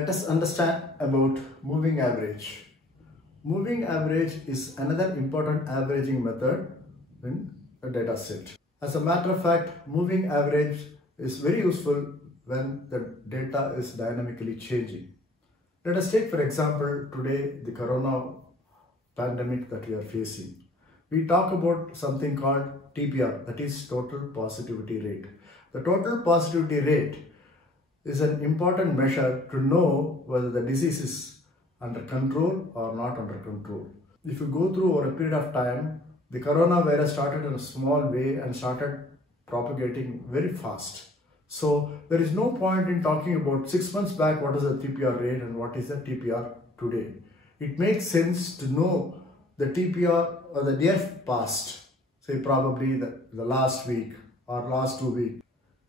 let us understand about moving average. Moving average is another important averaging method in a data set. As a matter of fact, moving average is very useful when the data is dynamically changing. Let us take, for example, today the corona pandemic that we are facing. We talk about something called TPR, that is total positivity rate. The total positivity rate is an important measure to know whether the disease is under control or not under control. If you go through over a period of time, the coronavirus started in a small way and started propagating very fast. So there is no point in talking about 6 months back what is the TPR rate and what is the TPR today. It makes sense to know the TPR or the near past, say probably the last week or last 2 weeks.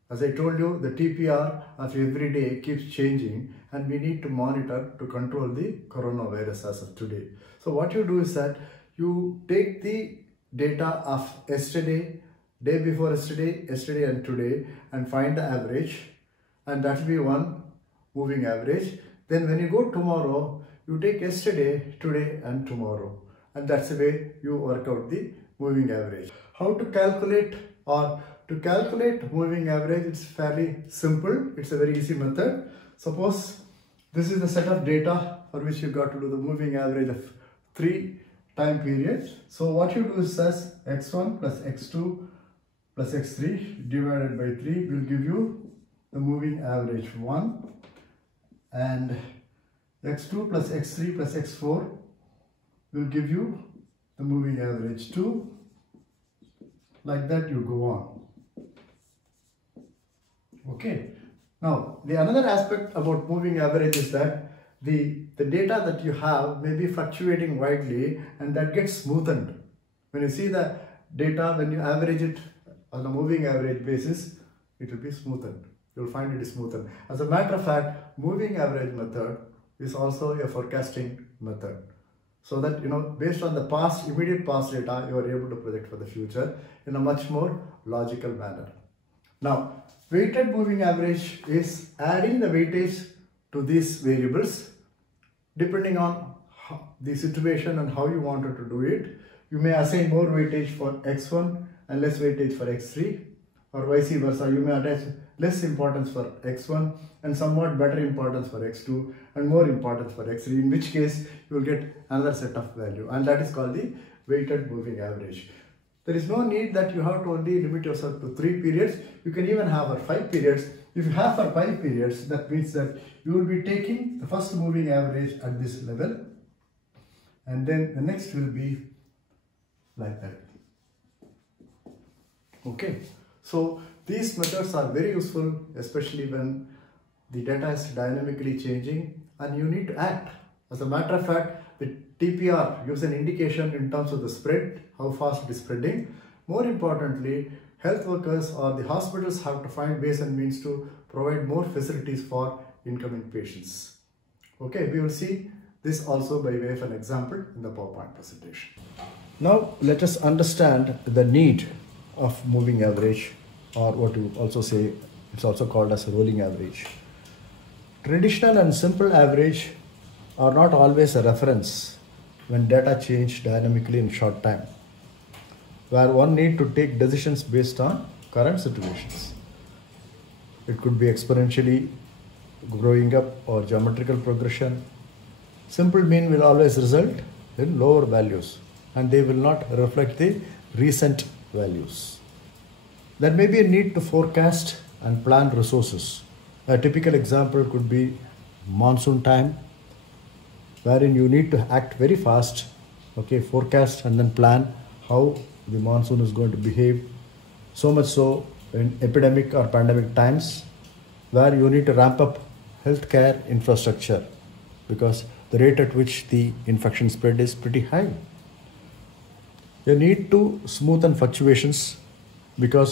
As I told you, the TPR of every day keeps changing and we need to monitor to control the coronavirus as of today. So what you do is that you take the data of yesterday, day before yesterday, yesterday and today, and find the average, and that will be one moving average. Then when you go tomorrow, you take yesterday, today and tomorrow, and that's the way you work out the moving average. How to calculate moving average? It's fairly simple. It's a very easy method. Suppose this is the set of data for which you got to do the moving average of 3 time periods. So what you do is as x1 plus x2 plus x3 divided by 3 will give you the moving average 1, and x2 plus x3 plus x4 will give you the moving average 2. Like that you go on. Okay. Now the another aspect about moving average is that the data that you have may be fluctuating widely, and that gets smoothened. When you see the data, when you average it on a moving average basis, it will be smoothened. You will find it is smoothened. As a matter of fact, moving average method is also a forecasting method. So that, based on the past, immediate past data, you are able to predict for the future in a much more logical manner. Now, weighted moving average is adding the weightage to these variables depending on the situation and how you wanted to do it. You may assign more weightage for x1 and less weightage for x3, or vice versa. You may attach less importance for x1 and somewhat better importance for x2 and more importance for x3, in which case you will get another set of value, and that is called the weighted moving average. There is no need that you have to only limit yourself to 3 periods. You can even have for 5 periods. If you have for 5 periods, that means that you will be taking the first moving average at this level, and then the next will be like that. Okay, so these methods are very useful, especially when the data is dynamically changing and you need to act. As a matter of fact, the TPR gives an indication in terms of the spread, how fast it is spreading. More importantly, health workers or the hospitals have to find ways and means to provide more facilities for incoming patients. Okay, we will see this also by way of an example in the PowerPoint presentation. Now let us understand the need of moving average, or what you also say, it's also called as a rolling average. Traditional and simple average are not always a reference when data change dynamically in short time, where one need to take decisions based on current situations. It could be exponentially growing up or geometrical progression. Simple mean will always result in lower values, and they will not reflect the recent values. There may be a need to forecast and plan resources. A typical example could be monsoon time, wherein you need to act very fast, forecast and then plan how the monsoon is going to behave. So much so in epidemic or pandemic times, where you need to ramp up healthcare infrastructure because the rate at which the infection spread is pretty high. You need to smoothen fluctuations because,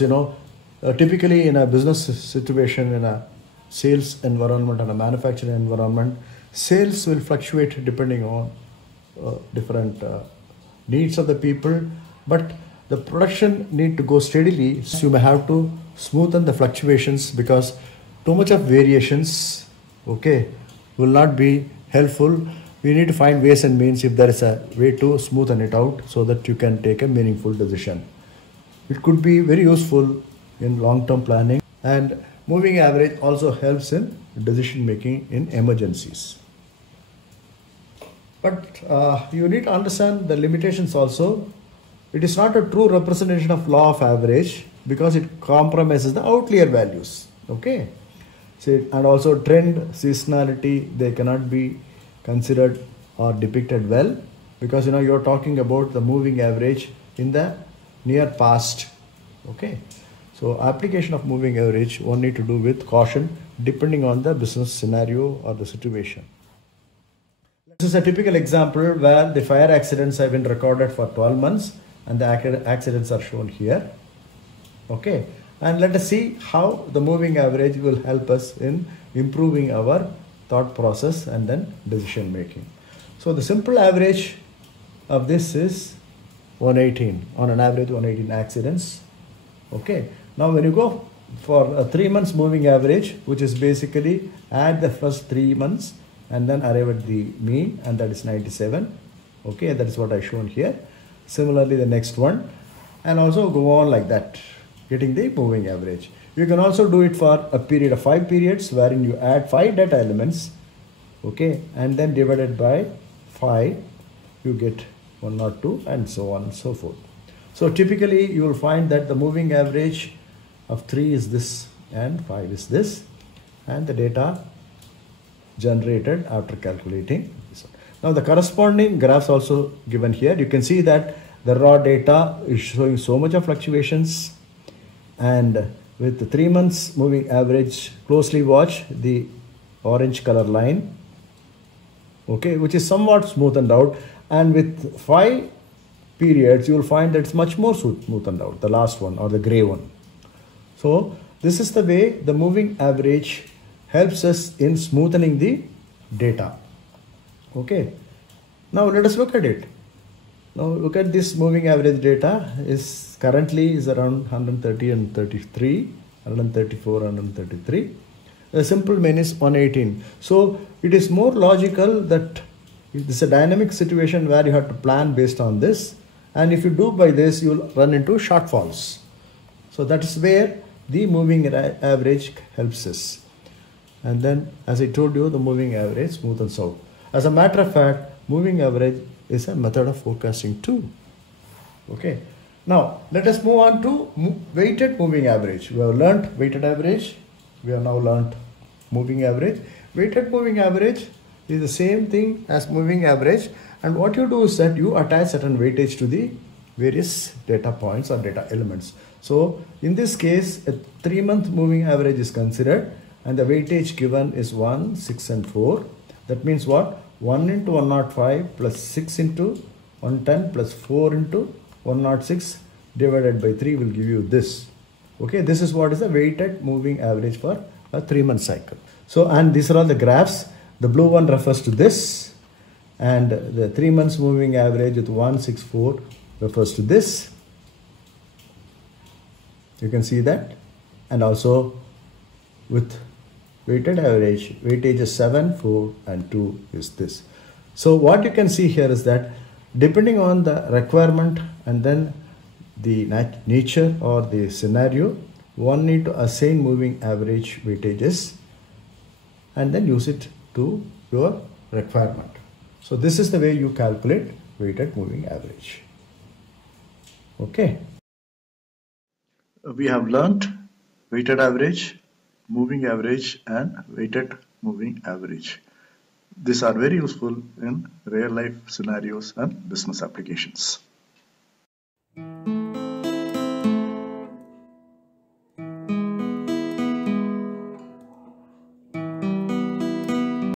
typically in a business situation, in a sales environment and a manufacturing environment, sales will fluctuate depending on different needs of the people, but the production need to go steadily. So you may have to smoothen the fluctuations because too much of variations, will not be helpful. We need to find ways and means if there is a way to smoothen it out so that you can take a meaningful decision. It could be very useful in long-term planning, and moving average also helps in decision making in emergencies. But you need to understand the limitations also. It is not a true representation of law of average because it compromises the outlier values. Okay. So, and also trend, seasonality, they cannot be considered or depicted well because you're talking about the moving average in the near past. Okay. So application of moving average one need to do with caution depending on the business scenario or the situation. This is a typical example where the fire accidents have been recorded for 12 months and the accidents are shown here. Okay, and let us see how the moving average will help us in improving our thought process and then decision making. So the simple average of this is 118, on an average 118 accidents. Okay, now when you go for a 3 months moving average, which is basically add the first 3 months and then arrive at the mean, and that is 97. Okay, that is what I shown here. Similarly the next one, and also go on like that, getting the moving average. You can also do it for a period of 5 periods wherein you add 5 data elements, okay, and then divided by 5 you get 102 and so on and so forth. So typically you will find that the moving average of 3 is this and 5 is this, and the data generated after calculating this one. Now the corresponding graphs also given here. You can see that the raw data is showing so much of fluctuations, and with the 3 months moving average, closely watch the orange color line, okay, which is somewhat smoothened out, and with 5 periods you will find that it's much more smoothened out, the last one or the gray one. So this is the way the moving average helps us in smoothening the data. Okay, now let us look at it. Now look at this moving average data is currently is around 130 and 33, 134, 133. The simple mean is 118. So it is more logical that this is a dynamic situation where you have to plan based on this, and if you do by this you will run into shortfalls. So that is where the moving average helps us. And then as I told you, the moving average smoothens out. As a matter of fact, moving average is a method of forecasting too. Okay. Now let us move on to weighted moving average. We have learnt weighted average. We have now learnt moving average. Weighted moving average is the same thing as moving average, and what you do is that you attach certain weightage to the various data points or data elements. So in this case, a 3-month moving average is considered, and the weightage given is 1, 6 and 4. That means what? 1 into 105 plus 6 into 110 plus 4 into 106 divided by 3 will give you this. Okay, this is what is the weighted moving average for a 3-month cycle. So, and these are all the graphs. The blue one refers to this, and the 3 months moving average with 164 refers to this. You can see that, and also with weighted average, weightage is 7, 4 and 2 is this. So what you can see here is that depending on the requirement and then the nature or the scenario, one need to assign moving average weightages and then use it to your requirement. So this is the way you calculate weighted moving average. Okay. We have learnt weighted average, moving average and weighted moving average. These are very useful in real life scenarios and business applications.